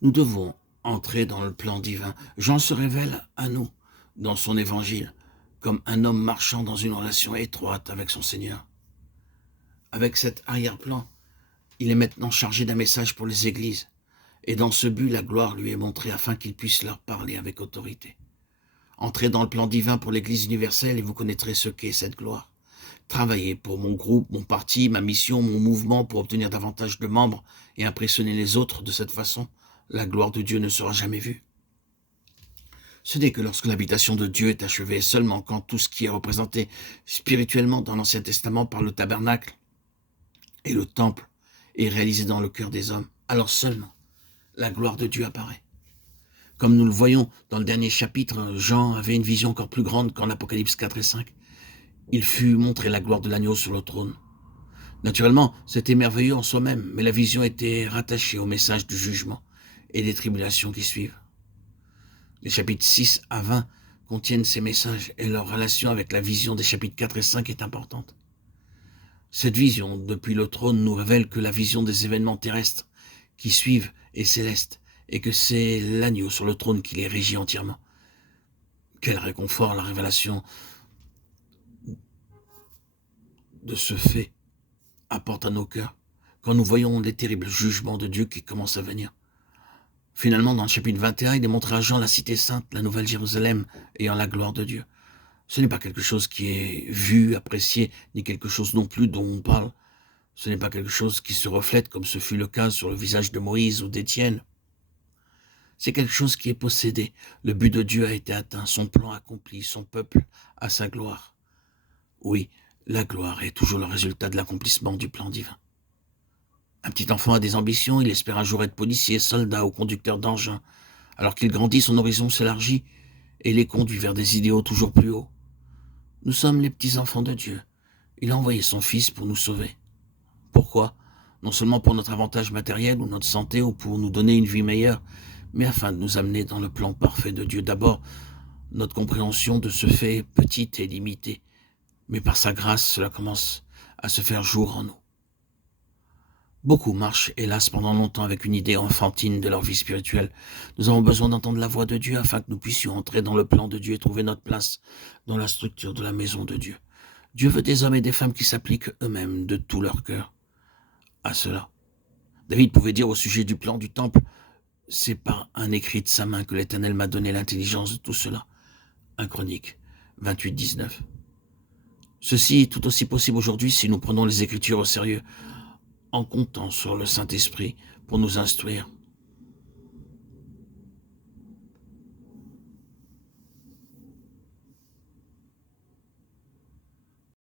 Nous devons entrer dans le plan divin. Jean se révèle à nous dans son évangile comme un homme marchant dans une relation étroite avec son Seigneur. Avec cet arrière-plan, il est maintenant chargé d'un message pour les églises. Et dans ce but, la gloire lui est montrée afin qu'il puisse leur parler avec autorité. Entrez dans le plan divin pour l'Église universelle et vous connaîtrez ce qu'est cette gloire. Travaillez pour mon groupe, mon parti, ma mission, mon mouvement pour obtenir davantage de membres et impressionner les autres de cette façon. La gloire de Dieu ne sera jamais vue. Ce n'est que lorsque l'habitation de Dieu est achevée, seulement quand tout ce qui est représenté spirituellement dans l'Ancien Testament par le tabernacle et le temple est réalisé dans le cœur des hommes, alors seulement la gloire de Dieu apparaît. Comme nous le voyons dans le dernier chapitre, Jean avait une vision encore plus grande qu'en Apocalypse 4 et 5. Il fut montré la gloire de l'agneau sur le trône. Naturellement, c'était merveilleux en soi-même, mais la vision était rattachée au message du jugement et des tribulations qui suivent. Les chapitres 6 à 20 contiennent ces messages et leur relation avec la vision des chapitres 4 et 5 est importante. Cette vision, depuis le trône, nous révèle que la vision des événements terrestres qui suivent est céleste et que c'est l'agneau sur le trône qui les régit entièrement. Quel réconfort la révélation de ce fait apporte à nos cœurs quand nous voyons les terribles jugements de Dieu qui commencent à venir. Finalement, dans le chapitre 21, il est montré à Jean la cité sainte, la nouvelle Jérusalem, ayant la gloire de Dieu. Ce n'est pas quelque chose qui est vu, apprécié, ni quelque chose non plus dont on parle. Ce n'est pas quelque chose qui se reflète comme ce fut le cas sur le visage de Moïse ou d'Étienne. C'est quelque chose qui est possédé. Le but de Dieu a été atteint, son plan accompli, son peuple a sa gloire. Oui, la gloire est toujours le résultat de l'accomplissement du plan divin. Un petit enfant a des ambitions, il espère un jour être policier, soldat ou conducteur d'engin. Alors qu'il grandit, son horizon s'élargit et les conduit vers des idéaux toujours plus hauts. Nous sommes les petits enfants de Dieu. Il a envoyé son Fils pour nous sauver. Pourquoi? Non seulement pour notre avantage matériel ou notre santé ou pour nous donner une vie meilleure, mais afin de nous amener dans le plan parfait de Dieu. D'abord, notre compréhension de ce fait est petite et limitée, mais par sa grâce, cela commence à se faire jour en nous. Beaucoup marchent, hélas, pendant longtemps avec une idée enfantine de leur vie spirituelle. Nous avons besoin d'entendre la voix de Dieu afin que nous puissions entrer dans le plan de Dieu et trouver notre place dans la structure de la maison de Dieu. Dieu veut des hommes et des femmes qui s'appliquent eux-mêmes de tout leur cœur à cela. David pouvait dire au sujet du plan du temple, « C'est par un écrit de sa main que l'Éternel m'a donné l'intelligence de tout cela. » 1 Chroniques 28, 19. Ceci est tout aussi possible aujourd'hui si nous prenons les Écritures au sérieux, en comptant sur le Saint-Esprit pour nous instruire